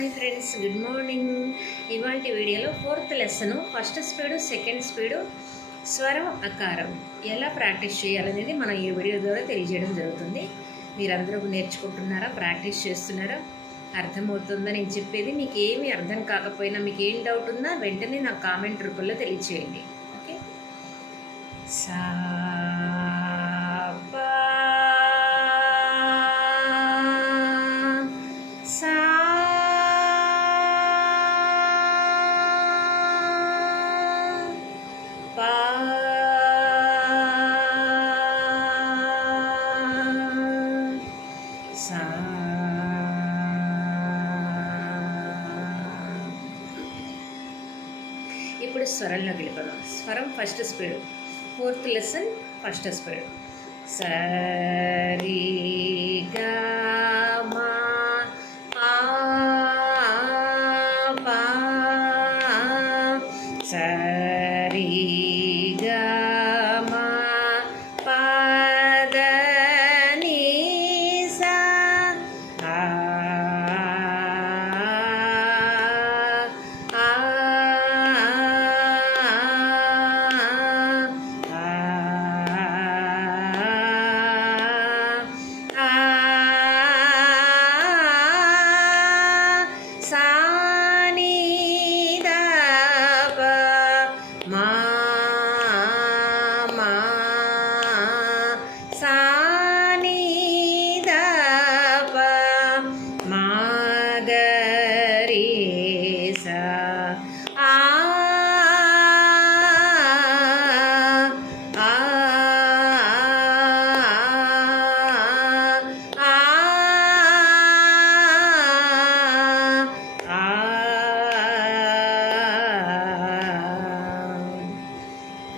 Hi friends good morning. ఇవాళ వీడియోలో fourth lesson first speed second speed స్వరం అకారం ఎలా ప్రాక్టీస్ చేయాలనేది మనం ఈ వీడియో ద్వారా తెలియజేయడం జరుగుతుంది. మీరందరూ నేర్చుకుంటున్నారా ప్రాక్టీస్ చేస్తున్నారా? అర్థమవుతుందా? నేను చెప్పేది మీకు ఏమి అర్థం కాకపోయినా మీకు ఏం డౌట్ ఉందా వెంటనే నాకు కామెంట్ రూపంలో తెలియచేయండి. ఓకే? సా ఇప్పుడు స్వరంలోకి వెళ్ళిపోదాం స్వరం first speed fourth lesson first speed సరిగా మా పా పా సరి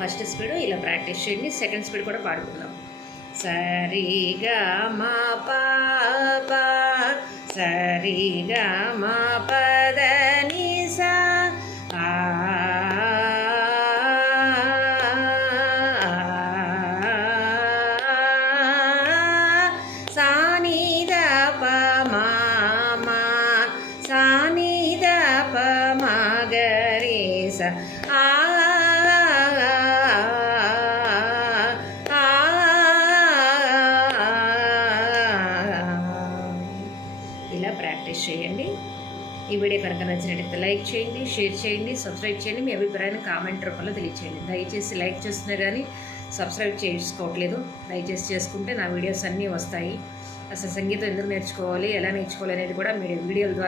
ఫస్ట్ స్పీడ్ ఇలా ప్రాక్టీస్ చేయండి. సెకండ్ స్పీడ్ కూడా పాడుకుందాం. సరిగా మా పాప సరిగా మా పద నిసా. ఆ స ఆ ఇలా ప్రాక్టీస్ చేయండి. ఈ వీడియో కనుక నచ్చినట్లయితే లైక్ చేయండి షేర్ చేయండి సబ్స్క్రైబ్ చేయండి. మీ అభిప్రాయాన్ని కామెంట్ రూపంలో తెలియచేయండి. దయచేసి లైక్ చేస్తున్నా కానీ సబ్స్క్రైబ్ చేసుకోవట్లేదు. దయచేసి చేసుకుంటే నా వీడియోస్ అన్నీ వస్తాయి. అసలు సంగీతం ఎందుకు నేర్చుకోవాలి ఎలా నేర్చుకోవాలి అనేది కూడా మీ వీడియోల ద్వారా